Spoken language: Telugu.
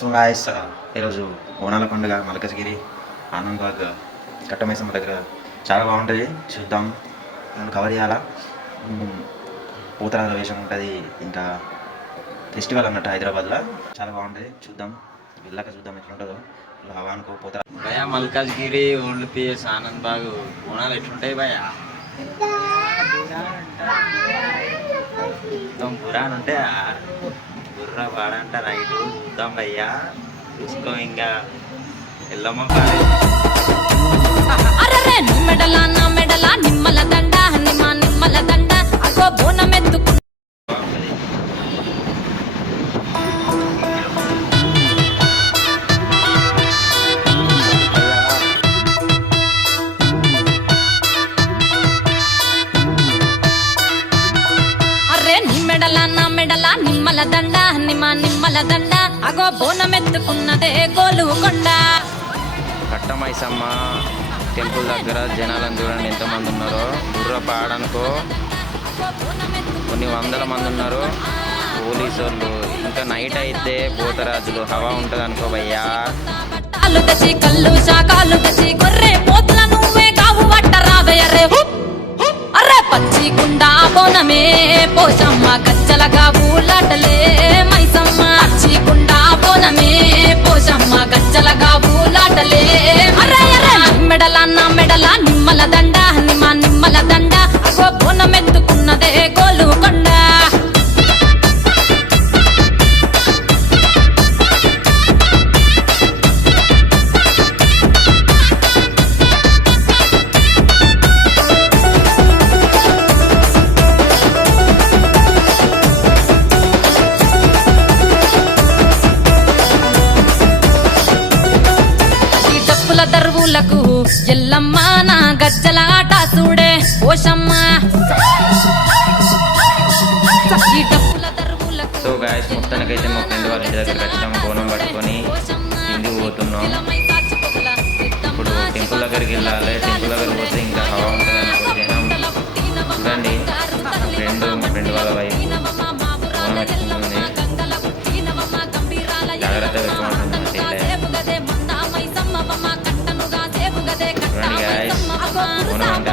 సో గాయస్ ఈరోజు బోనాల పండుగ మల్కజ్గిరి ఆనందబాగ్ కట్టమైసమ్మ దగ్గర చాలా బాగుంటుంది. చూద్దాం, నన్ను కవర్ చేయాలా. పూతరాజుల వేషం ఉంటుంది, ఇంకా ఫెస్టివల్ అన్నట్టు హైదరాబాద్లో చాలా బాగుంటుంది. చూద్దాం, వెళ్ళాక చూద్దాం ఎట్లుంటుందో. హవానుకో పూతరా భయ మల్కాజ్గిరి ఓల్డ్ పిఎస్ ఆనందబాగ్ బోనాలు ఎట్లుంటాయి భయ? మొత్తం బురాన్ ఉంటే బుర్ర వాడంట రైట్ చూద్దాం భయ్యా. చూసుకో ఇంకా ఎల్లమ్మ నిమ్మల దండ నిమ్మల దండ అగో బోనమెత్తుకున్నదే గోలుకొండ. కట్టమైసమ్మ టెంపుల్ దగ్గర జనాలను చూడండి ఎంతమంది ఉన్నారో. బుర్ర పాడనుకో కొన్ని వందల మంది ఉన్నారు పోలీసు వాళ్ళు. ఇంకా నైట్ అయితే పోతరాజులు హవా ఉంటుంది అనుకో భయ్యా. కళ్ళు శాఖలు తెచ్చి గొర్రె పోతుల నువ్వే కావు పట్ట రావయ్యరే. అరే పచ్చి గుండా బోనమే పోషమ్మ గజ్జలగా ఊలాటలే మైసమ్మ. పచ్చి గుండా బోనమే పోషమ్మ గజ్జలగా ఊలాటలే. అరే అరే మెడల నిమ్మల దండ నిమ్మల దండ అగో బోనమెత్తుకున్నదే గోలుకొండ. దరువులకు ఎల్లమ్మ నా గజ్జల ఆట చూడే పోషమ్మ. ఈ డప్పుల దరువులకు సో గాయస్ మొత్తానికైతే మా ఫ్రెండ్ వాళ్ళ ఇంటి దగ్గరికి వచ్చాము. బోనం పట్టుకొని ఇంటికి పోతున్నాం. ఇప్పుడు టెంపుల్ దగ్గరికి వెళ్ళాలి. టెంపుల్ దగ్గరికి పోతే ఇంకా హవా ఉంటుంది అనుకో జనం. చూడండి మా ఫ్రెండ్ వాళ్ళ వైపు బోనం ఎత్తుకుంటుంది. జాగ్రత్త పెట్టుకుంటుంది చూడండి గాయస్ బోనం అంటే